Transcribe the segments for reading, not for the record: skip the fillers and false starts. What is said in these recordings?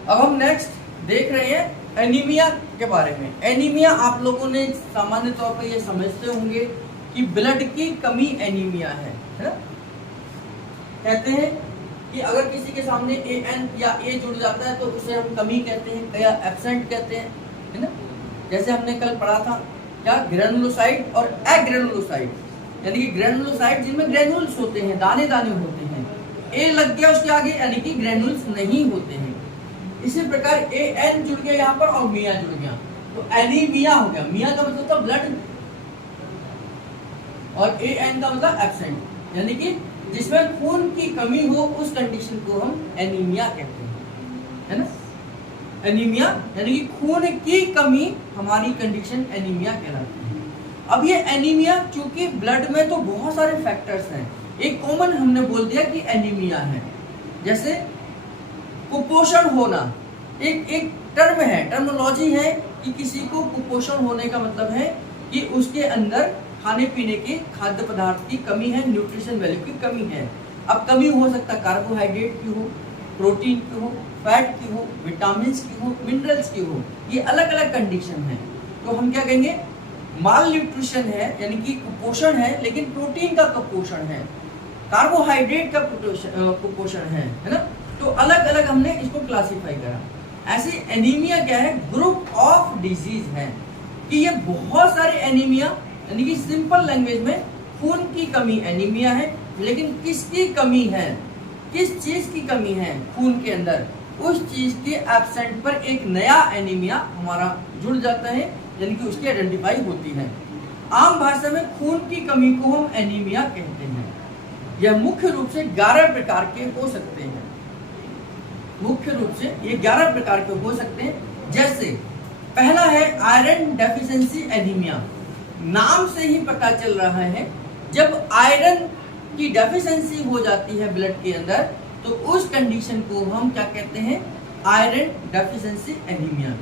अब हम नेक्स्ट देख रहे हैं एनीमिया के बारे में। एनीमिया आप लोगों ने सामान्य तौर पर ये समझते होंगे कि ब्लड की कमी एनीमिया है ना। कहते हैं कि अगर किसी के सामने AN या A जुड़ जाता है तो उसे हम कमी कहते हैं या एब्सेंट कहते हैं, है ना। जैसे हमने कल पढ़ा था क्या, ग्रेनुलोसाइट और एग्रेनुलोसाइट, यानी कि ग्रेनुलोसाइट जिनमें ग्रेनुल्स होते हैं, दाने दाने होते हैं, A लग गया उसके आगे यानी कि ग्रेनुल्स नहीं होते हैं। इसी प्रकार AN जुड़ गया यहाँ पर और मिया जुड़ गया तो एनीमिया हो गया। मिया का मतलब था ब्लड और AN का मतलब एब्सेंट, यानी कि जिसमें खून की कमी हो उस कंडीशन को हम एनीमिया कहते हैं, है ना। एनीमिया यानी कि खून की कमी हमारी कंडीशन एनीमिया कहलाती है। अब ये एनीमिया चूंकि ब्लड में तो बहुत सारे फैक्टर्स हैं, एक कॉमन हमने बोल दिया कि एनीमिया है। जैसे कुपोषण होना एक टर्म है, टर्मिनोलॉजी है कि किसी को कुपोषण होने का मतलब है कि उसके अंदर खाने पीने के खाद्य पदार्थ की कमी है, न्यूट्रिशन वैल्यू की कमी है। अब कमी हो सकता है कार्बोहाइड्रेट की हो, प्रोटीन की हो, फैट की हो, विटामिन की हो, मिनरल्स की हो, ये अलग अलग कंडीशन है। तो हम क्या कहेंगे, माल न्यूट्रिशन है यानी कि कुपोषण है, लेकिन प्रोटीन का कुपोषण है, कार्बोहाइड्रेट का कुपोषण है ना। तो अलग अलग हमने इसको क्लासिफाई करा। ऐसे एनीमिया क्या है, ग्रुप ऑफ डिजीज है कि ये बहुत सारे एनीमिया, यानी कि सिंपल लैंग्वेज में खून की कमी एनीमिया है, लेकिन किसकी कमी है, किस चीज की कमी है खून के अंदर, उस चीज के एब्सेंट पर एक नया एनीमिया हमारा जुड़ जाता है, यानी कि उसकी आइडेंटिफाई होती है। आम भाषा में खून की कमी को हम एनीमिया कहते हैं। यह मुख्य रूप से 11 प्रकार के हो सकते हैं। मुख्य रूप से ये 11 प्रकार के हो सकते हैं। जैसे पहला है आयरन डेफिशिएंसी एनीमिया। नाम से ही पता चल रहा है जब आयरन की डेफिशिएंसी हो जाती है ब्लड के अंदर तो उस कंडीशन को हम क्या कहते हैं, आयरन डेफिशिएंसी एनीमिया।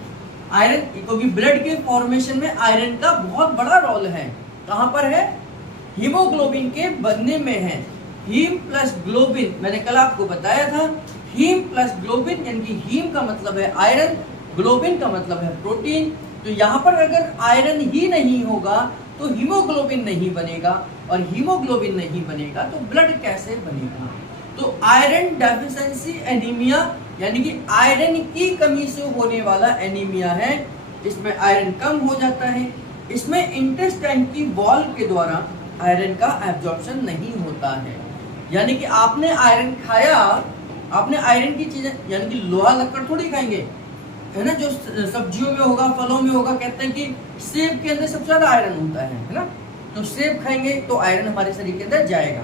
आयरन, क्योंकि ब्लड के फॉर्मेशन में आयरन का बहुत बड़ा रोल है। कहां पर है, हीमोग्लोबिन के बनने में है। हीम प्लस ग्लोबिन, मैंने कल आपको बताया था, हीम प्लस ग्लोबिन, यानी कि हीम का मतलब है आयरन, ग्लोबिन का मतलब है प्रोटीन। तो यहाँ पर अगर आयरन ही नहीं होगा तो हीमोग्लोबिन नहीं बनेगा, और हीमोग्लोबिन नहीं बनेगा तो ब्लड कैसे बनेगा। तो आयरन डेफिशिएंसी एनीमिया यानी कि आयरन की कमी से होने वाला एनीमिया है। इसमें आयरन कम हो जाता है। इसमें इंटेस्टाइन की वॉल के द्वारा आयरन का एब्जॉर्प्शन नहीं होता है। यानी कि आपने आयरन खाया, आपने आयरन की चीजें, यानी कि लोहा लक्कड़ थोड़ी खाएंगे, है ना, जो सब्जियों में होगा, फलों में होगा। कहते हैं कि सेब के अंदर सबसे ज्यादा आयरन होता है ना। तो सेब खाएंगे तो आयरन हमारे शरीर के अंदर जाएगा।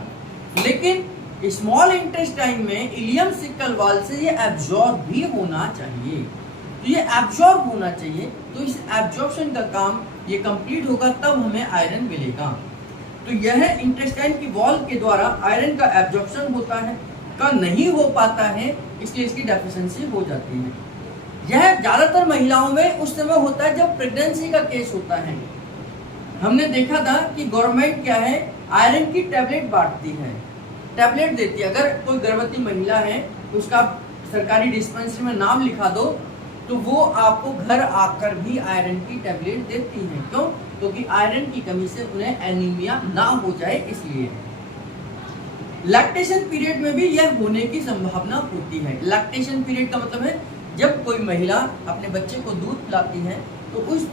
लेकिन स्मॉल इंटेस्टाइन में इलियम सिकल वाल से ये एब्जॉर्ब भी होना चाहिए। तो ये एब्जॉर्ब होना चाहिए, तो इस एब्जॉर्प्शन का काम ये कंप्लीट होगा तब हमें आयरन मिलेगा। तो यह इंटेस्टाइन की वॉल के द्वारा आयरन का एब्जॉर्प्शन होता है, का नहीं हो पाता है, इसलिए इसकी डेफिशिएंसी हो जाती है। यह ज्यादातर महिलाओं में उस समय होता है जब प्रेगनेंसी का केस होता है। हमने देखा था कि गवर्नमेंट क्या है, आयरन की टैबलेट बांटती है, टैबलेट देती है। अगर कोई गर्भवती महिला है उसका सरकारी डिस्पेंसरी में नाम लिखा दो तो वो आपको घर आकर भी आयरन की टैबलेट देती है। क्यों? क्योंकि आयरन की कमी से उन्हें एनीमिया ना हो जाए, इसलिए। लैक्टेशन पीरियड में भी यह होने की संभावना होती है। लैक्टेशन पीरियड का मतलब है जब कोई महिला अपने बच्चे को दूध पिलाती है तो उस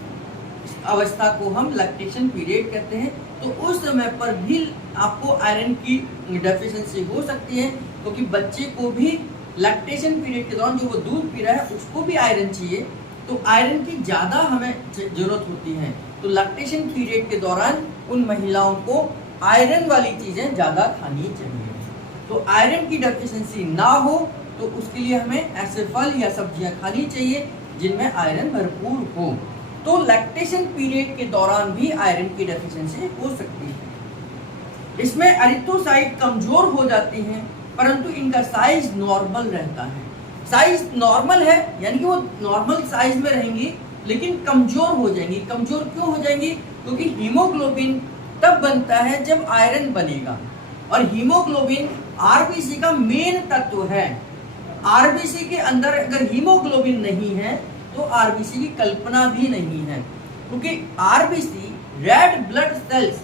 अवस्था को हम लैक्टेशन पीरियड कहते हैं। तो उस समय पर भी आपको आयरन की डेफिशिएंसी हो सकती है, क्योंकि बच्चे को भी लैक्टेशन पीरियड के दौरान जो वो दूध पी रहा है उसको भी आयरन चाहिए, तो आयरन की ज़्यादा हमें जरूरत होती है। तो लैक्टेशन पीरियड के दौरान उन महिलाओं को आयरन वाली चीज़ें ज़्यादा खानी चाहिए। तो आयरन की डेफिशिएंसी ना हो तो उसके लिए हमें ऐसे फल या सब्जियां खानी चाहिए जिनमें आयरन भरपूर हो। तो लैक्टेशन पीरियड के दौरान भी आयरन की डेफिशिएंसी हो सकती है। इसमें एरिथ्रोसाइट कमजोर हो जाती हैं, परंतु इनका साइज नॉर्मल रहता है। साइज नॉर्मल है यानी कि वो नॉर्मल साइज में रहेंगी, लेकिन कमजोर हो जाएंगी। कमजोर क्यों हो जाएंगी? क्योंकि हीमोग्लोबिन तब बनता है जब आयरन बनेगा, और हीमोग्लोबिन आरबीसी का मेन तत्व है। आरबीसी के अंदर अगर हीमोग्लोबिन नहीं है तो आरबीसी की कल्पना भी नहीं है, क्योंकि आरबीसी रेड ब्लड सेल्स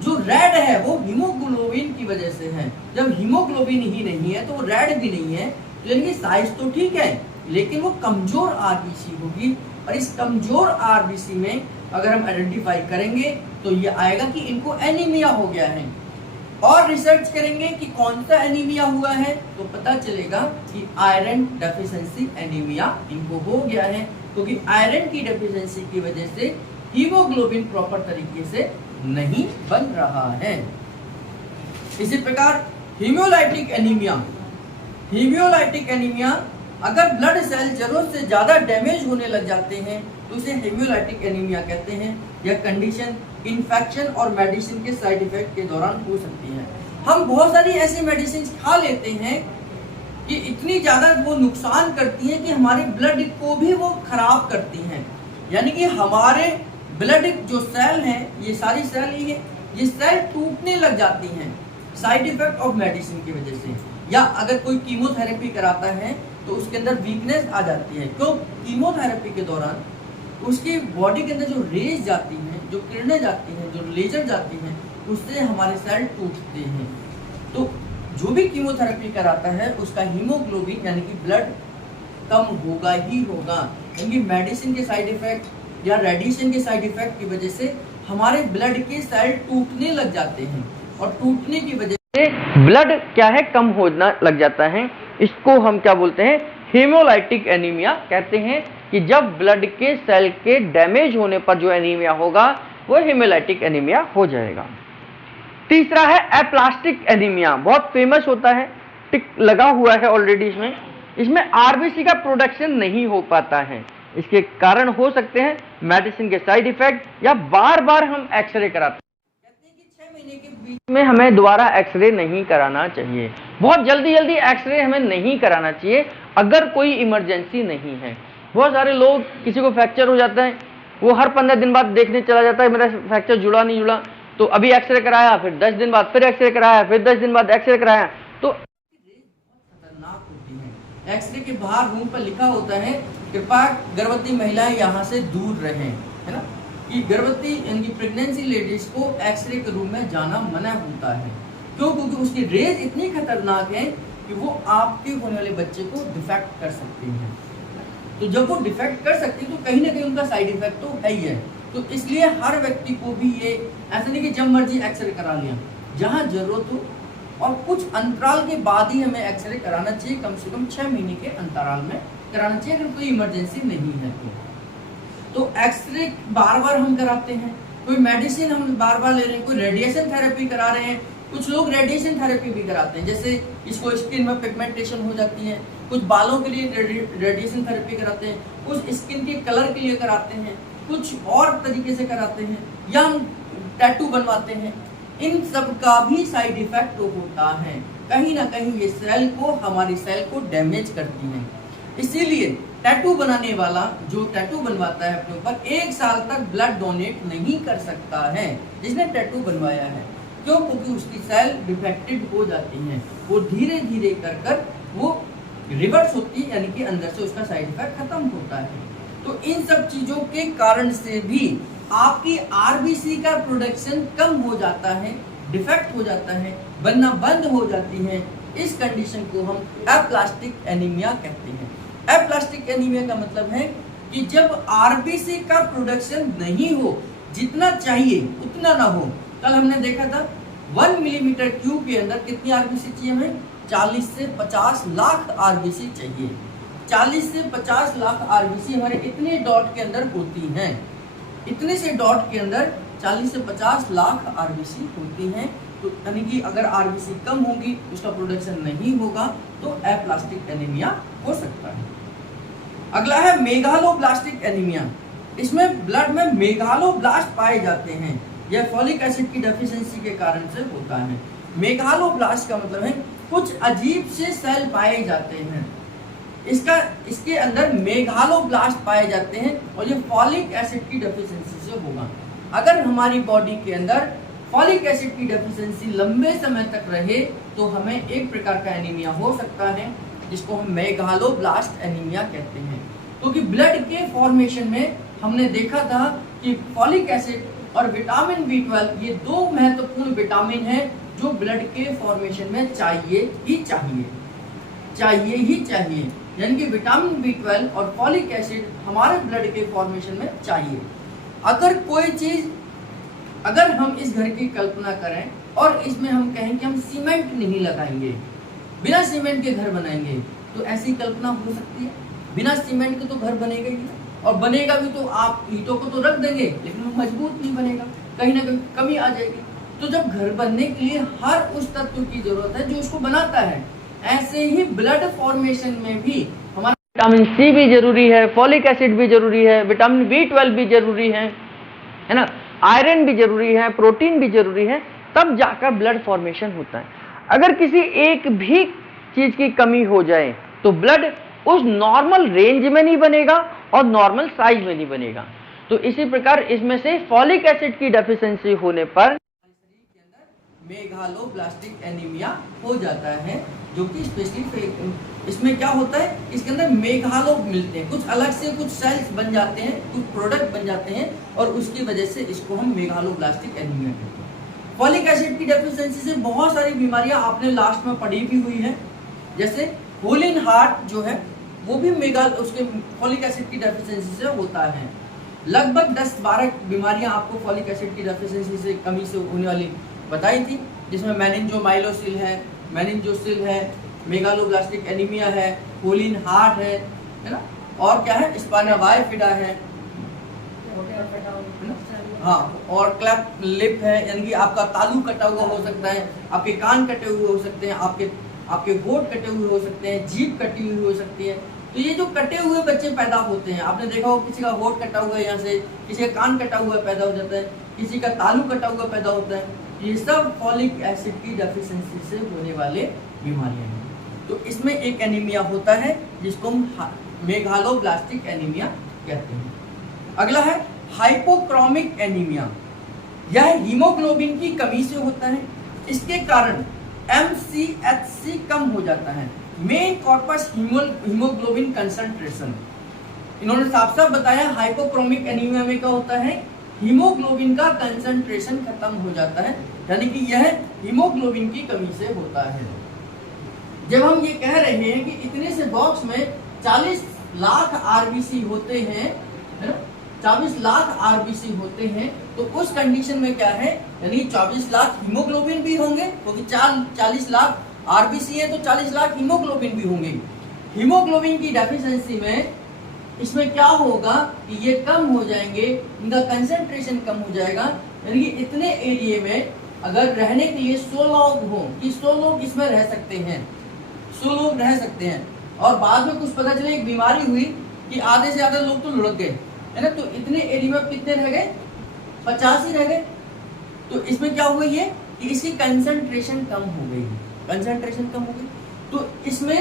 जो रेड है वो हीमोग्लोबिन की वजह से है। जब हीमोग्लोबिन ही नहीं है तो वो रेड भी नहीं है, तो यानी साइज तो ठीक है लेकिन वो कमजोर आरबीसी होगी। और इस कमजोर आरबीसी में अगर हम आइडेंटिफाई करेंगे तो ये आएगा कि इनको एनीमिया हो गया है। और रिसर्च करेंगे कि कौन सा एनीमिया हुआ है तो पता चलेगा कि आयरन डेफिशिएंसी एनीमिया इनको हो गया है, क्योंकि आयरन की डेफिशिएंसी की वजह से हीमोग्लोबिन प्रॉपर तरीके से नहीं बन रहा है। इसी प्रकार हीमोलाइटिक एनीमिया अगर ब्लड सेल जरूरत से ज्यादा डैमेज होने लग जाते हैं तो उसे हीमोलाइटिक एनीमिया कहते हैं। यह कंडीशन इन्फेक्शन और मेडिसिन के साइड इफेक्ट के दौरान हो सकती है। हम बहुत सारी ऐसी मेडिसिन खा लेते हैं कि इतनी ज्यादा वो नुकसान करती हैं कि हमारे ब्लड को भी वो खराब करती हैं, यानी कि हमारे ब्लड जो सेल हैं ये सारी सेल ही है, ये सेल टूटने लग जाती हैं साइड इफेक्ट ऑफ मेडिसिन की वजह से। या अगर कोई कीमोथेरेपी कराता है तो उसके अंदर वीकनेस आ जाती है, क्यों? कीमोथेरेपी के दौरान उसकी बॉडी के अंदर जो रेज जाती हैं, जो किरणें जाती हैं, जो लेजर जाती हैं, उससे हमारे सेल टूटते हैं। तो जो भी कीमोथेरेपी कराता है उसका हीमोग्लोबिन यानी कि ब्लड कम होगा ही होगा, क्योंकि मेडिसिन के साइड इफेक्ट या रेडिएशन के साइड इफेक्ट की वजह से हमारे ब्लड के सेल टूटने लग जाते हैं, और टूटने की वजह से ब्लड क्या है, कम होना लग जाता है। इसको हम क्या बोलते हैं, हीमोलाइटिक एनीमिया कहते हैं, कि जब ब्लड के सेल के डैमेज होने पर जो एनीमिया होगा वो हीमोलाइटिक एनीमिया हो जाएगा। तीसरा है एप्लास्टिक एनीमिया, बहुत फेमस होता है, टिक लगा हुआ है ऑलरेडी इसमें आरबीसी का प्रोडक्शन नहीं हो पाता है। इसके कारण हो सकते हैं मेडिसिन के साइड इफेक्ट, या बार बार हम एक्सरे कराते हैं। कहते हैं कि 6 महीने के बीच में हमें दोबारा एक्सरे नहीं कराना चाहिए, बहुत जल्दी एक्सरे हमें नहीं कराना चाहिए अगर कोई इमरजेंसी नहीं है। बहुत सारे लोग, किसी को फ्रैक्चर हो जाता है, वो हर 15 दिन बाद देखने चला जाता है मेरा फ्रैक्चर जुड़ा नहीं जुड़ा, तो अभी एक्सरे कराया, फिर 10 दिन बाद फिर एक्सरे कराया, फिर 10 दिन बाद एक्सरे कराया। तो खतरनाक होती है। एक्सरे के बाहर रूम पर लिखा होता है कृपया गर्भवती महिलाएं यहाँ से दूर रहें, है ना, कि गर्भवती यानी प्रेगनेंसी लेडीज को एक्सरे के रूम में जाना मना होता है। क्यों? क्योंकि उसकी रेज इतनी खतरनाक है कि वो आपके होने वाले बच्चे को डिफेक्ट कर सकती है। तो जब वो डिफेक्ट कर सकती है तो कहीं ना कहीं उनका साइड इफेक्ट तो है ही है। तो इसलिए हर व्यक्ति को भी ये ऐसा नहीं कि जब मर्जी एक्सरे करा लिया, जहाँ जरूरत हो और कुछ अंतराल के बाद ही हमें एक्सरे कराना चाहिए, कम से कम 6 महीने के अंतराल में कराना चाहिए अगर कोई इमरजेंसी नहीं है तो एक्सरे बार बार हम कराते हैं, कोई मेडिसिन हम बार बार ले रहे हैं, कोई रेडिएशन थेरेपी करा रहे हैं, कुछ लोग रेडिएशन थेरेपी भी कराते हैं, जैसे इसको स्किन में पिगमेंटेशन हो जाती है, कुछ बालों के लिए रेडिएशन थेरेपी कराते हैं, कुछ स्किन के कलर के लिए कराते हैं, कुछ और तरीके से कराते हैं, या हम टैटू बनवाते हैं। इन सब का भी साइड इफेक्ट होता है, कहीं ना कहीं ये सेल को, हमारी सेल को डैमेज करती हैं। इसीलिए टैटू बनाने वाला जो टैटू बनवाता है अपने ऊपर 1 साल तक ब्लड डोनेट नहीं कर सकता है जिसने टैटू बनवाया है। क्यों? क्योंकि उसकी सेल डिफेक्टेड हो जाती हैं, वो धीरे धीरे कर वो रिवर्स होती है, यानी कि अंदर से उसका साइड इफेक्ट खत्म होता है। तो इन सब चीजों के कारण से भी आपकी आरबीसी का प्रोडक्शन कम हो जाता है, डिफेक्ट हो जाता है, बनना बंद हो जाती है। इस कंडीशन को हम एप्लास्टिक एनीमिया कहते हैं। एप्लास्टिक एनीमिया का मतलब है कि जब आरबीसी का प्रोडक्शन नहीं हो, जितना चाहिए उतना ना हो। कल हमने देखा था 1 मिलीमीटर क्यूब के अंदर कितनी आरबीसी चाहिए हमें, 40 से 50 लाख आरबीसी चाहिए। 40 से 50 लाख आरबीसी हमारे इतने डॉट के अंदर होती हैं, इतने से डॉट के अंदर 40 से 50 लाख आरबीसी होती हैं। तो यानी कि अगर आरबीसी कम होगी, उसका प्रोडक्शन नहीं होगा, तो एप्लास्टिक एनीमिया हो सकता है। अगला है मेगालोब्लास्टिक एनीमिया। इसमें ब्लड में मेगालोब्लास्ट पाए जाते हैं, यह फॉलिक एसिड की डेफिशिएंसी के कारण से होता है। मेगालोब्लास्ट का मतलब है कुछ अजीब से सेल पाए जाते हैं, इसके अंदर मेगालोब्लास्ट पाए जाते हैं, और ये फॉलिक एसिड की डेफिशिएंसी से होगा। अगर हमारी बॉडी के अंदर फॉलिक एसिड की डेफिशिएंसी लंबे समय तक रहे तो हमें एक प्रकार का एनीमिया हो सकता है। जिसको हम मेगालोब्लास्ट एनीमिया कहते हैं। क्योंकि ब्लड के फॉर्मेशन में हमने देखा था कि फॉलिक एसिड और विटामिन B12 ये दो महत्वपूर्ण विटामिन हैं जो ब्लड के फॉर्मेशन में चाहिए ही चाहिए। यानी कि विटामिन B12 और फॉलिक एसिड हमारे ब्लड के फॉर्मेशन में चाहिए। अगर हम इस घर की कल्पना करें और इसमें हम कहें कि हम सीमेंट नहीं लगाएंगे, बिना सीमेंट के घर बनाएंगे, तो ऐसी कल्पना हो सकती है? बिना सीमेंट के तो घर बनेगा ही नहीं, और बनेगा भी तो आप ईंटों को तो रख देंगे लेकिन वो मजबूत नहीं बनेगा, कहीं ना कहीं कमी आ जाएगी। तो जब घर बनने के लिए हर उस तत्व की जरूरत है जो उसको बनाता है, ऐसे ही ब्लड फॉर्मेशन में भी हमारा विटामिन C भी जरूरी है, फॉलिक एसिड भी जरूरी है, विटामिन B12 भी जरूरी है ना, आयरन भी जरूरी है, प्रोटीन भी जरूरी है, तब जाकर ब्लड फॉर्मेशन होता है। अगर किसी एक भी चीज की कमी हो जाए तो ब्लड उस नॉर्मल रेंज में नहीं बनेगा और नॉर्मल साइज में नहीं बनेगा। तो इसी प्रकार इसमें से फॉलिक एसिड की डेफिशिएंसी होने पर मेगालोब्लास्टिक एनीमिया हो जाता है, जो कि स्पेशली इसमें क्या होता है, इसके अंदर मेगालो मिलते हैं, कुछ अलग से कुछ सेल्स बन जाते हैं, कुछ प्रोडक्ट बन जाते हैं, और उसकी वजह से इसको हम मेगालोब्लास्टिक एनीमिया कहते हैं। फॉलिक एसिड की डेफिशिएंसी से बहुत सारी बीमारियां आपने लास्ट में पढ़ी भी हुई है, जैसे होल इन हार्ट जो है वो भी उसके फॉलिक एसिड की डेफिशिएंसी से होता है। लगभग 10-12 बीमारियां आपको फॉलिक एसिड की डेफिशिएंसी से कमी से होने वाली बताई थी, जिसमें मेनिंजोमाइलोसिल है, मेगालोब्लास्टिक एनीमिया है, होल इन हार्ट है ना, और क्या है, स्पाइना बाइफिडा है, हाँ, और क्लेफ्ट लिप है, यानी कि आपका तालू कटा हुआ हो सकता है, आपके कान कटे हुए हो सकते हैं, आपके होठ कटे हुए हो सकते हैं, जीभ कटी हुई हो सकती है। तो ये जो कटे हुए बच्चे पैदा होते हैं, आपने देखा हो किसी का होठ कटा हुआ है, यहाँ से किसी का कान कटा हुआ पैदा हो जाता है, किसी का तालू कटा हुआ पैदा होता है, ये सब फॉलिक एसिड की डेफिशिएंसी से होने वाले बीमारियां हैं। तो इसमें एक एनीमिया होता है जिसको हम मेगालोब्लास्टिक एनीमिया कहते हैं। अगला है हाइपोक्रोमिक एनीमिया। यह हीमोग्लोबिन की कमी से होता है। इसके कारण MCHC कम हो जाता है, मेन कॉर्पस हीमोग्लोबिन कंसंट्रेशन। इन्होंने साफ साफ बताया हाइपोक्रोमिक एनीमिया में क्या होता है, हीमोग्लोबिन का कंसंट्रेशन खत्म हो जाता है, यानी कि यह हीमोग्लोबिन की कमी से होता है। जब हम ये कह रहे हैं कि इतने से बॉक्स में 40 लाख RBC होते हैं, है ना, 24 लाख RBC होते हैं, तो उस कंडीशन में क्या है, यानी 24 लाख हीमोग्लोबिन भी होंगे, क्योंकि 40 लाख RBC है तो 40 लाख हीमोग्लोबिन भी होंगे। हीमोग्लोबिन की डेफिशिएंसी में इसमें क्या होगा कि ये कम हो जाएंगे, इनका कंसंट्रेशन कम हो जाएगा, यानी कि इतने एरिया में अगर रहने के लिए 100 लोग हो कि 100 लोग इसमें रह सकते हैं, 100 लोग रह सकते हैं, और बाद में कुछ पता चले एक बीमारी हुई कि आधे से ज्यादा लोग तो लुढ़क गए, है ना, तो इतने एरिया में कितने रह गए, 50 ही रह गए। तो इसमें क्या हुआ ये कि इसकी कंसंट्रेशन कम हो गई, तो इसमें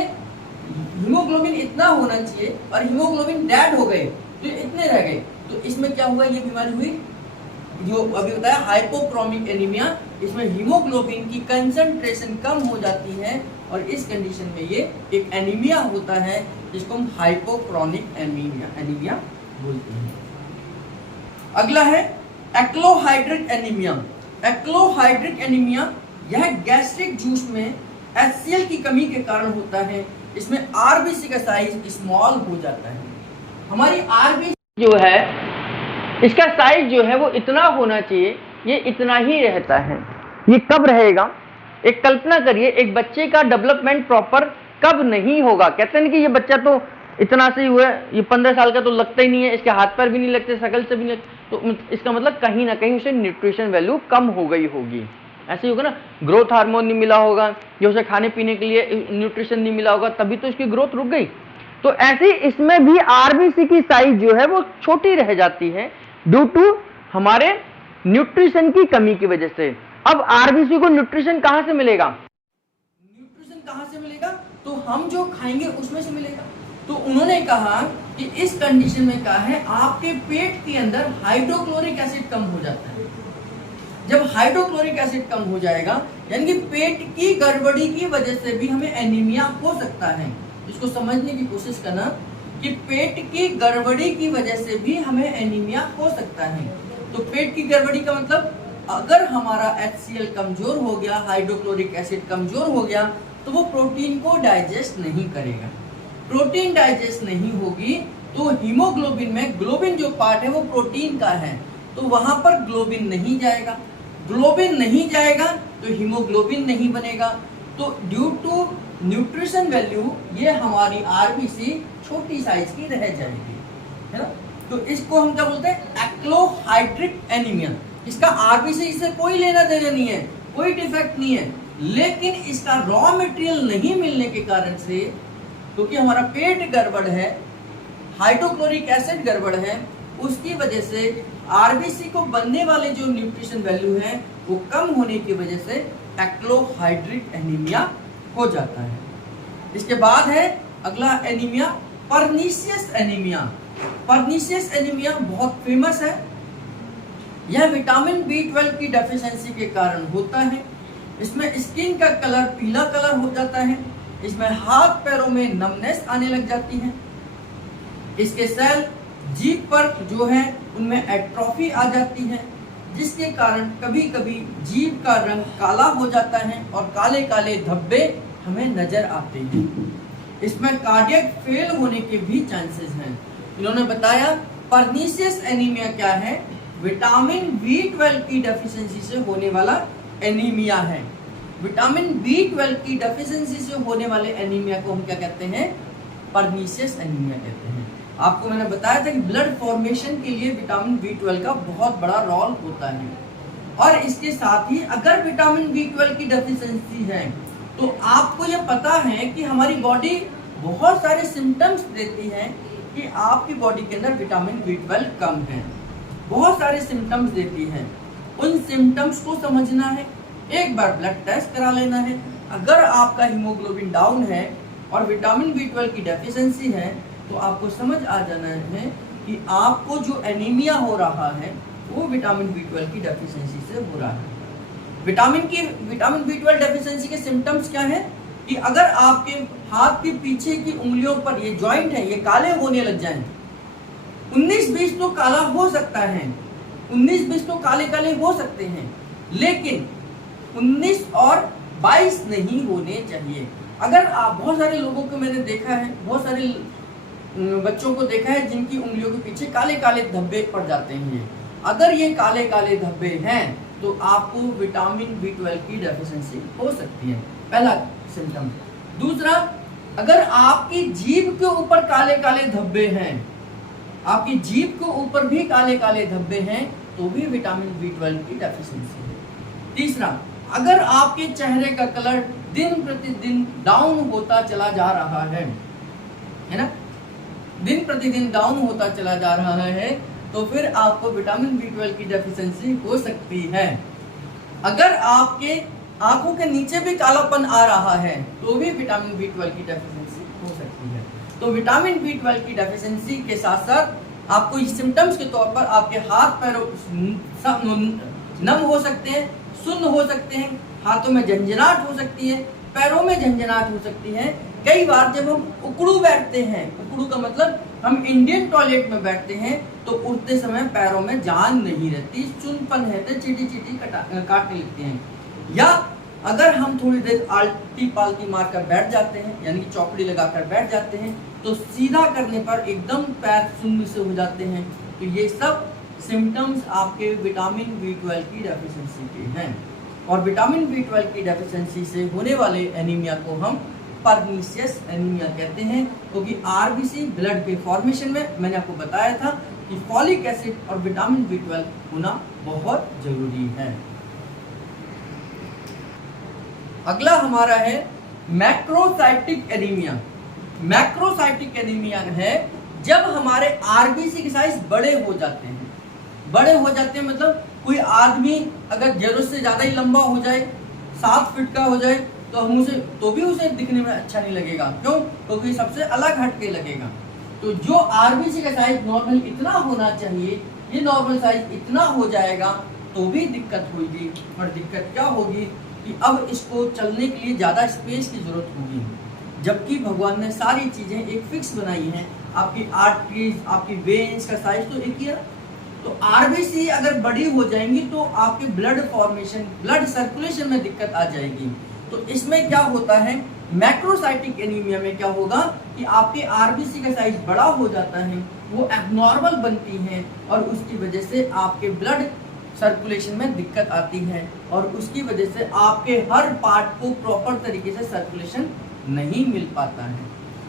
हीमोग्लोबिन इतना होना चाहिए और हीमोग्लोबिन डेड हो गए तो इतने रह गए, तो इसमें क्या हुआ, ये बीमारी हुई जो अभी बताया हाइपोक्रोमिक एनीमिया। इसमें हीमोग्लोबिन की कंसंट्रेशन कम हो जाती है और इस कंडीशन में ये एक एनीमिया होता है जिसको हम हाइपोक्रोमिक एनीमिया बोलते हैं। अगला है एक्लोहाइड्रिक एनीमिया। यह गैस्ट्रिक जूस में HCl की कमी के कारण होता है। इसमें RBC का साइज स्मॉल हो जाता है। हमारी RBC जो है, इसका साइज जो है वो इतना होना चाहिए, ये इतना ही रहता है। ये कब रहेगा, एक कल्पना करिए, एक बच्चे का डेवलपमेंट प्रॉपर कब नहीं होगा। कहते हैं कि ये बच्चा तो इतना से ही हुआ, ये 15 साल का तो लगता ही नहीं है, इसके हाथ पैर भी नहीं लगते, शकल से भी नहीं लगते, तो इसका मतलब कहीं ना कहीं उसे न्यूट्रिशन वैल्यू कम हो गई होगी। ऐसे ही होगा ना, ग्रोथ हार्मोन नहीं मिला होगा, जो उसे खाने पीने के लिए न्यूट्रिशन नहीं मिला होगा, तभी तो इसकी ग्रोथ रुक गई। तो ऐसे इसमें भी RBC की साइज जो है वो छोटी रह जाती है ड्यू टू हमारे न्यूट्रिशन की कमी की वजह से। अब RBC को न्यूट्रिशन कहां से मिलेगा, तो हम जो खाएंगे उसमें से मिलेगा। तो उन्होंने कहा कि इस कंडीशन में कहा है आपके पेट के अंदर हाइड्रोक्लोरिक एसिड कम हो जाता है। जब हाइड्रोक्लोरिक एसिड कम हो जाएगा, यानी कि पेट की गड़बड़ी की वजह से भी हमें एनीमिया हो सकता है। इसको समझने की कोशिश करना कि पेट की गड़बड़ी की वजह से भी हमें एनीमिया हो सकता है। तो पेट की गड़बड़ी का मतलब अगर हमारा HCl कमजोर हो गया, हाइड्रोक्लोरिक एसिड कमजोर हो गया, तो वो प्रोटीन को डाइजेस्ट नहीं करेगा। प्रोटीन डाइजेस्ट नहीं होगी तो हीमोग्लोबिन में, ग्लोबिन जो पार्ट है वो प्रोटीन का है, तो वहां पर ग्लोबिन नहीं जाएगा। ग्लोबिन नहीं जाएगा तो हीमोग्लोबिन नहीं बनेगा। तो ड्यू टू न्यूट्रिशन वैल्यू ये हमारी आरबीसी छोटी साइज की रह जाएगी, है ना। तो इसको हम क्या बोलते हैं, एक्लोहाइड्रिक एनीमिया। इसका आरबीसी से कोई लेना देना नहीं है, कोई डिफेक्ट नहीं है, लेकिन इसका रॉ मटेरियल नहीं मिलने के कारण से, क्योंकि हमारा पेट गड़बड़ है, हाइड्रोक्लोरिक एसिड गड़बड़ है, उसकी वजह से आरबीसी को बनने वाले जो न्यूट्रिशन वैल्यू है वो कम होने की वजह से एक्लोहाइड्रिक एनीमिया हो जाता है। इसके बाद है अगला anaemia, pernicious anaemia. Pernicious anaemia बहुत फेमस है। यह विटामिन B12 की डेफिशिएंसी के कारण होता है। इसमें स्किन का कलर पीला कलर हो जाता है। इसमें हाथ पैरों में नमनेस आने लग जाती है। इसके सेल जीभ पर जो है उनमें एट्रोफी आ जाती है, जिसके कारण कभी कभी जीभ का रंग काला हो जाता है और काले काले धब्बे हमें नजर आते हैं। इसमें कार्डियक फेल होने के भी चांसेस हैं। इन्होंने बताया पर्नीशियस एनीमिया क्या है, विटामिन B12 की डेफिशिएंसी से होने वाला एनीमिया है। विटामिन B12 की डेफिशिएंसी से होने वाले एनीमिया को हम क्या कहते हैं, पर्नीशियस एनीमिया कहते हैं। आपको मैंने बताया था कि ब्लड फॉर्मेशन के लिए विटामिन B12 का बहुत बड़ा रोल होता है। और इसके साथ ही अगर विटामिन B12 की डेफिशिएंसी है तो आपको यह पता है कि हमारी बॉडी बहुत सारे सिम्टम्स देती है कि आपकी बॉडी के अंदर विटामिन B12 कम है, बहुत सारे सिम्टम्स देती है। उन सिम्टम्स को समझना है, एक बार ब्लड टेस्ट करा लेना है। अगर आपका हीमोग्लोबिन डाउन है और विटामिन B12 की डेफिशिएंसी है तो आपको समझ आ जाना है कि आपको जो एनीमिया हो रहा है वो विटामिन B12 की डेफिशिएंसी से हो रहा है। विटामिन B12 डेफिशिएंसी के सिम्टम्स क्या है कि अगर आपके हाथ के पीछे की उंगलियों पर ये जॉइंट है, ये काले होने लग जाएं, 19-20 तो काला हो सकता है, 19-20 तो काले काले हो सकते हैं, लेकिन 19 और 22 नहीं होने चाहिए। अगर आप, बहुत सारे लोगों को मैंने देखा है, बहुत सारे बच्चों को देखा है जिनकी उंगलियों के पीछे काले काले धब्बे पड़ जाते हैं। अगर ये काले काले धब्बे हैं तो आपको विटामिन B12 की डेफिशिएंसी हो सकती है, पहला सिम्टम। दूसरा, अगर आपकी जीभ के ऊपर काले काले धब्बे हैं, आपकी जीभ के ऊपर भी काले काले धब्बे हैं, तो भी विटामिन B12 की डेफिशिएंसी है। तीसरा, अगर आपके चेहरे का कलर दिन प्रतिदिन डाउन होता चला जा रहा है ना, दिन प्रतिदिन डाउन होता चला जा रहा है, तो फिर आपको विटामिन B12 की डेफिशिएंसी हो सकती है। अगर आपके आंखों के नीचे भी कालापन आ रहा है तो भी विटामिन B12 की डेफिशिएंसी हो सकती है। तो विटामिन B12 की डेफिशिएंसी के साथ साथ आपको इस सिम्टम्स के तौर पर आपके हाथ पैरों नम हो सकते हैं, सुन्न हो सकते हैं, हाथों में झंझनाहट हो सकती है, पैरों में झंझनाहट हो सकती है। कई बार जब हम उकड़ू बैठते हैं, उकड़ू का मतलब हम इंडियन टॉयलेट में बैठते हैं, तो उठते समय पैरों में जान नहीं रहती, सुनपन है, तो चीटी चीटी काटने लगते हैं। या अगर हम थोड़ी देर आलती पालती मार कर बैठ जाते हैं, यानी कि चौकड़ी लगाकर बैठ जाते हैं, तो सीधा करने पर एकदम पैर शून्य से हो जाते हैं। तो ये सब सिम्टम्स आपके विटामिन B12 की डेफिशिएंसी के हैं। और विटामिन B12 की डेफिशिएंसी से होने वाले एनीमिया को हम पर्नीशियस एनीमिया कहते हैं, क्योंकि आरबीसी ब्लड के फॉर्मेशन में मैंने आपको बताया था कि फॉलिक एसिड और विटामिन B12 होना बहुत जरूरी है। अगला हमारा है मैक्रोसाइटिक एनीमिया। मैक्रोसाइटिक एनीमिया है जब हमारे आरबीसी के साइज बड़े हो जाते हैं। बड़े हो जाते हैं मतलब कोई आदमी अगर जरूरत से ज्यादा ही लंबा हो जाए, 7 फीट का हो जाए, तो हम उसे, तो भी उसे दिखने में अच्छा नहीं लगेगा। क्यों? क्योंकि सबसे अलग हटके लगेगा। तो जो आरबीसी का साइज नॉर्मल इतना होना चाहिए, ये नॉर्मल साइज इतना हो जाएगा तो भी दिक्कत होगी। और दिक्कत क्या होगी कि अब इसको चलने के लिए ज़्यादा स्पेस की जरूरत होगी। जबकि भगवान ने सारी चीजें एक फिक्स बनाई हैं। आपकी आर्टरीज, आपकी वेन्स का साइज तो एक ही है। तो आरबीसी अगर बड़ी हो जाएंगी तो आपके ब्लड फॉर्मेशन, ब्लड सर्कुलेशन में दिक्कत आ जाएगी। तो इसमें क्या होता है, मैक्रोसाइटिक एनीमिया में क्या होगा कि आपके आरबीसी का साइज बड़ा हो जाता है, वो एबनॉर्मल बनती है और उसकी वजह से आपके ब्लड सर्कुलेशन में दिक्कत आती है और उसकी वजह से आपके हर पार्ट को प्रॉपर तरीके से सर्कुलेशन नहीं मिल पाता है।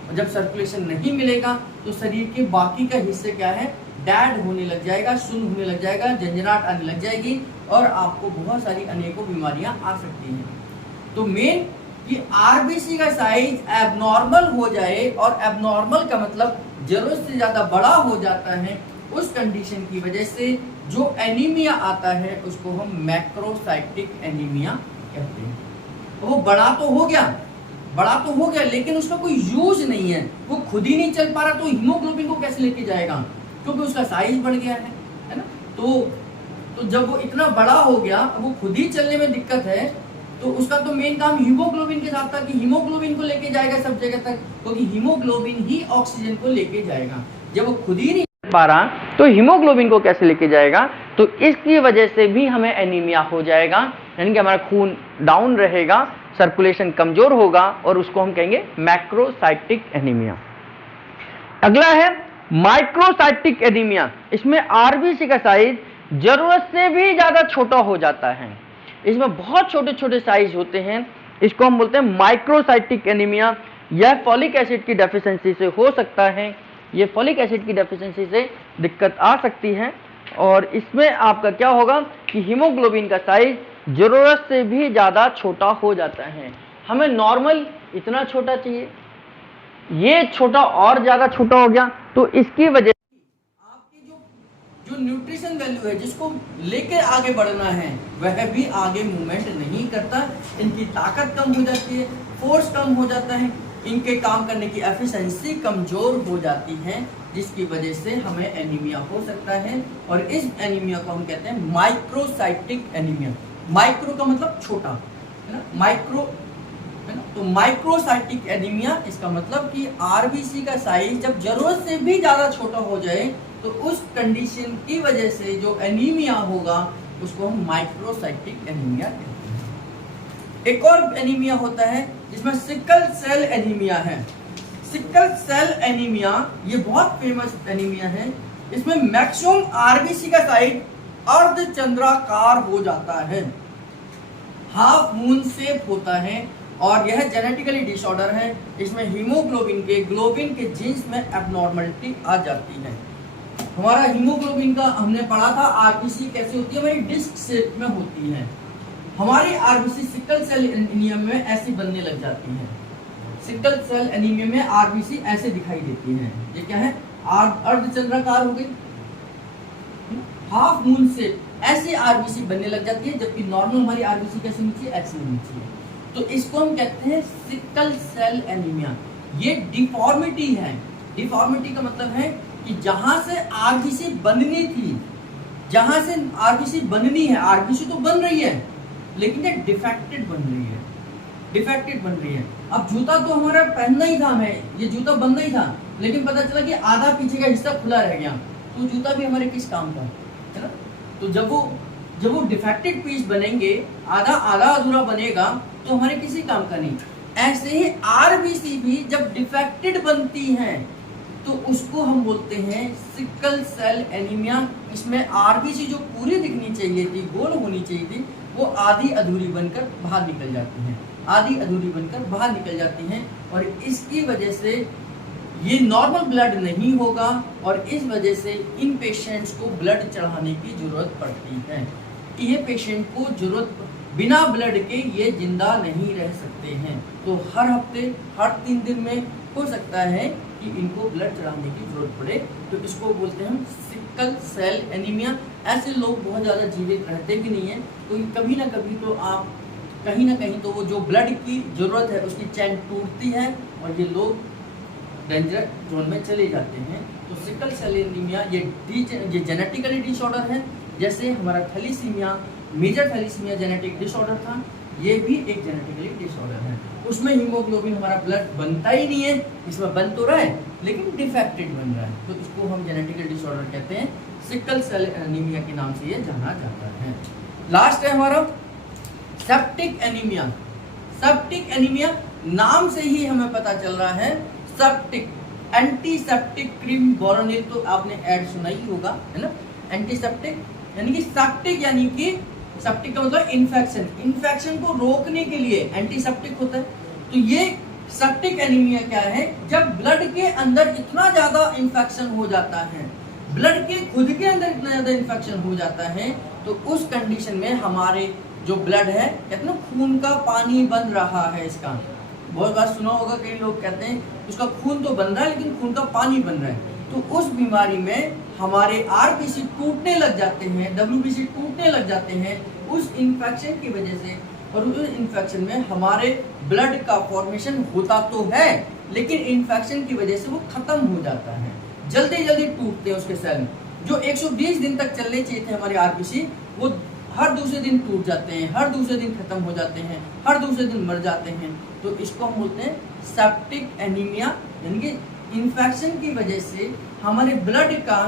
और जब सर्कुलेशन नहीं मिलेगा तो शरीर के बाकी का हिस्से क्या है, डेड होने लग जाएगा, शून्य होने लग जाएगा, झंझनाहट आने लग जाएगी और आपको बहुत सारी अनेकों बीमारियां आ सकती हैं। तो मेन कि आरबीसी का साइज एबनॉर्मल हो जाए, और एबनॉर्मल का मतलब जरूरत से ज्यादा बड़ा हो जाता है, उस कंडीशन की वजह से जो एनीमिया आता है उसको हम मैक्रोसाइटिक एनीमिया कहते हैं। तो वो बड़ा तो हो गया लेकिन उसका कोई यूज नहीं है, वो खुद ही नहीं चल पा रहा, तो हीमोग्लोबिन को कैसे लेके जाएगा, क्योंकि उसका साइज बढ़ गया है ना। तो जब वो इतना बड़ा हो गया, वो खुद ही चलने में दिक्कत है, तो उसका तो मेन काम हीमोग्लोबिन के साथ था कि हीमोग्लोबिन को लेके जाएगा सब जगह तक, क्योंकि हीमोग्लोबिन ही ऑक्सीजन को लेके जाएगा। जब वो खुद ही नहीं पा रहा तो हीमोग्लोबिन को कैसे लेके जाएगा, तो इसकी वजह से भी हमें एनीमिया हो जाएगा, यानी कि हमारा खून डाउन रहेगा, सर्कुलेशन कमजोर होगा और उसको हम कहेंगे मैक्रोसाइटिक एनीमिया। अगला है माइक्रोसाइटिक एनीमिया। इसमें आरबीसी का साइज जरूरत से भी ज्यादा छोटा हो जाता है, इसमें बहुत छोटे छोटे साइज होते हैं, इसको हम बोलते हैं माइक्रोसाइटिक एनीमिया। यह फॉलिक एसिड की डेफिशिएंसी से हो सकता है, ये फॉलिक एसिड की डेफिशिएंसी से दिक्कत आ सकती है और इसमें आपका क्या होगा कि हीमोग्लोबिन का साइज जरूरत से भी ज़्यादा छोटा हो जाता है। हमें नॉर्मल इतना छोटा चाहिए, ये छोटा और ज़्यादा छोटा हो गया, तो इसकी वजह आपकी जो न्यूट्रिशन वैल्यू है, जिसको लेकर आगे बढ़ना है, वह भी आगे मूवमेंट नहीं करता, इनकी ताकत कम हो जाती है, फोर्स कम हो जाता है, इनके काम करने की एफिशिएंसी कमजोर हो जाती है, जिसकी वजह से हमें एनीमिया हो सकता है। और इस एनीमिया को हम कहते हैं माइक्रोसाइटिक एनीमिया। माइक्रो का मतलब छोटा है ना, माइक्रो है ना, तो माइक्रोसाइटिक एनीमिया इसका मतलब कि आरबीसी का साइज जब जरूरत से भी ज्यादा छोटा हो जाए, तो उस कंडीशन की वजह से जो एनीमिया होगा उसको हम माइक्रोसाइटिक एनीमिया कहते हैं। एक और एनीमिया होता है जिसमें सिकल सेल एनीमिया है। सिकल सेल एनीमिया ये बहुत फेमस एनीमिया है। इसमें मैक्सिमम आरबीसी का साइज अर्धचंद्राकार हो जाता है, हाफ मून शेप होता है और यह जेनेटिकली डिसऑर्डर है। इसमें ग्लोबिन के जीन्स में एबनॉर्मलिटी आ जाती है। हमारा हीमोग्लोबिन का हमने पढ़ा था, आरबीसी कैसे होती है, हमारी डिस्क शेप में होती है। हमारी आरबीसी सिकल सेल एनीमिया में ऐसी बनने लग जाती है। सिकल सेल एनीमिया में आरबीसी ऐसे दिखाई देती है। ये क्या है, अर्धचंद्राकार हो गई, हाफ मून शेप, ऐसी आरबीसी बनने लग जाती है, जबकि नॉर्मल हमारी आरबीसी कैसे नीचे, ऐसे नीचे है। तो इसको हम कहते हैं सिकल सेल एनीमिया। ये डिफॉर्मिटी है। डिफॉर्मिटी का मतलब है कि जहां से आरबीसी बननी थी, जहां से आरबीसी बननी है, आरबीसी तो बन रही है लेकिन ये डिफेक्टेड बन रही है, डिफेक्टेड बन रही है। अब जूता तो हमारा पहनना ही था, हमें ये जूता बनना ही था, लेकिन पता चला कि आधा पीछे का हिस्सा खुला रह गया, तो जूता भी हमारे किस काम का है ना। तो जब वो डिफेक्टेड पीस बनेंगे, आधा अधूरा बनेगा, तो हमारे किसी काम का नहीं। ऐसे ही आरबीसी भी जब डिफेक्टेड बनती है तो उसको हम बोलते हैं सिकल सेल एनीमिया। इसमें आरबीसी जो पूरी दिखनी चाहिए थी, गोल होनी चाहिए थी, वो आधी अधूरी बनकर बाहर निकल जाती हैं, आधी अधूरी बनकर बाहर निकल जाती हैं और इसकी वजह से ये नॉर्मल ब्लड नहीं होगा और इस वजह से इन पेशेंट्स को ब्लड चढ़ाने की जरूरत पड़ती है। ये पेशेंट को जरूरत, बिना ब्लड के ये जिंदा नहीं रह सकते हैं। तो हर हफ्ते, हर 3 दिन में हो सकता है कि इनको ब्लड चढ़ाने की जरूरत पड़े, तो इसको बोलते हैं हम सिकल सेल एनीमिया। ऐसे लोग बहुत ज़्यादा जीवित रहते भी नहीं है, तो कभी ना कभी तो आप कहीं ना कहीं तो वो जो ब्लड की ज़रूरत है उसकी चैन टूटती है और ये लोग डेंजर जोन में चले जाते हैं। तो सिकल सेल एनीमिया ये जेनेटिकली डिसऑर्डर है। जैसे हमारा thalassaemia, major thalassaemia genetic disorder था, ये भी एक जेनेटिकली डिसऑर्डर है। उसमें हीमोग्लोबिन हमारा ब्लड बनता ही नहीं है, इसमें बन तो रहा है लेकिन डिफेक्टेड बन रहा है, तो इसको हम जेनेटिकल डिसऑर्डर कहते हैं। सिकल सेल एनीमिया के नाम से ये जाना जाता है। लास्ट है हमारा सेप्टिक एनीमिया। सेप्टिक एनीमिया नाम से ही हमें पता चल रहा है, सेप्टिक एंटीसेप्टिक क्रीम बोरोनिल तो आपने ऐड सुना ही होगा, है ना। एंटीसेप्टिक यानी कि सेप्टिक यानी कि सेप्टिक का मतलब इन्फेक्शन, इन्फेक्शन को रोकने के लिए एंटीसेप्टिक होता है। तो ये सेप्टिक एनीमिया क्या है, जब ब्लड के अंदर इतना ज्यादा इन्फेक्शन हो जाता है, ब्लड के खुद के अंदर इतना ज्यादा इन्फेक्शन हो जाता है, तो उस कंडीशन में हमारे जो ब्लड है, कहते हैं खून का पानी बन रहा है, इसका बहुत बार सुना होगा, कई लोग कहते हैं उसका खून तो बन रहा है लेकिन खून का पानी बन रहा है। तो उस बीमारी में हमारे आरबीसी टूटने लग जाते हैं, डब्ल्यूबीसी टूटने लग जाते हैं उस इन्फेक्शन की वजह से। और उस इन्फेक्शन में हमारे ब्लड का फॉर्मेशन होता तो है लेकिन इन्फेक्शन की वजह से वो खत्म हो जाता है, जल्दी जल्दी टूटते हैं उसके सेल। जो 120 दिन तक चलने चाहिए थे हमारे आरबीसी, वो हर दूसरे दिन टूट जाते हैं, हर दूसरे दिन खत्म हो जाते हैं, हर दूसरे दिन मर जाते हैं। तो इसको हम बोलते हैं सेप्टिक एनीमिया, यानी कि इन्फेक्शन की वजह से हमारे ब्लड का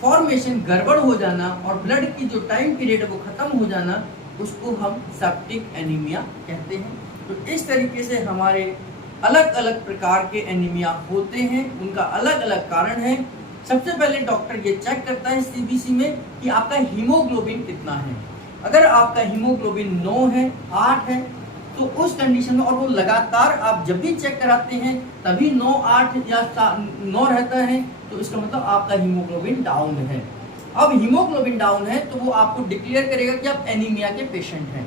फॉर्मेशन गड़बड़ हो जाना और ब्लड की जो टाइम पीरियड है वो खत्म हो जाना, उसको हम सेप्टिक एनीमिया कहते हैं। तो इस तरीके से हमारे अलग अलग प्रकार के एनीमिया होते हैं, उनका अलग अलग कारण है। सबसे पहले डॉक्टर ये चेक करता है सीबीसी में कि आपका हीमोग्लोबिन कितना है। अगर आपका हीमोग्लोबिन 9 है, 8 है, तो उस कंडीशन में, और वो लगातार आप जब भी चेक कराते हैं तभी 9, 8 या 9 रहता है, तो इसका मतलब आपका हीमोग्लोबिन डाउन है। अब हीमोग्लोबिन डाउन है तो वो आपको डिक्लेयर करेगा कि आप एनीमिया के पेशेंट हैं,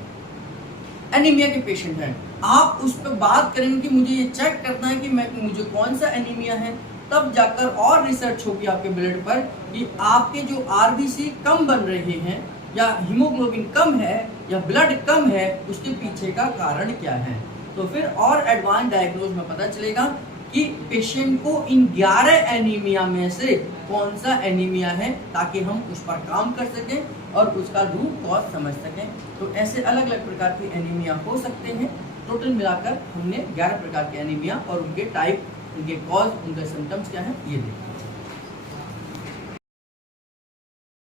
एनीमिया के पेशेंट हैं। आप उस पर बात करेंगे कि मुझे ये चेक करना है कि मुझे कौन सा एनीमिया है, तब जाकर और रिसर्च होगी आपके ब्लड पर कि आपके जो आरबीसी कम बन रहे हैं या हीमोग्लोबिन कम है या ब्लड कम है, उसके पीछे का कारण क्या है। तो फिर और एडवांस डायग्नोज में पता चलेगा कि पेशेंट को इन 11 एनीमिया में से कौन सा एनीमिया है, ताकि हम उस पर काम कर सकें और उसका रूट कॉज समझ सकें। तो ऐसे अलग अलग प्रकार के एनीमिया हो सकते हैं। टोटल मिलाकर हमने 11 प्रकार के एनीमिया और उनके टाइप, उनके कॉज, उनके सिम्टम्स क्या है ये देखें।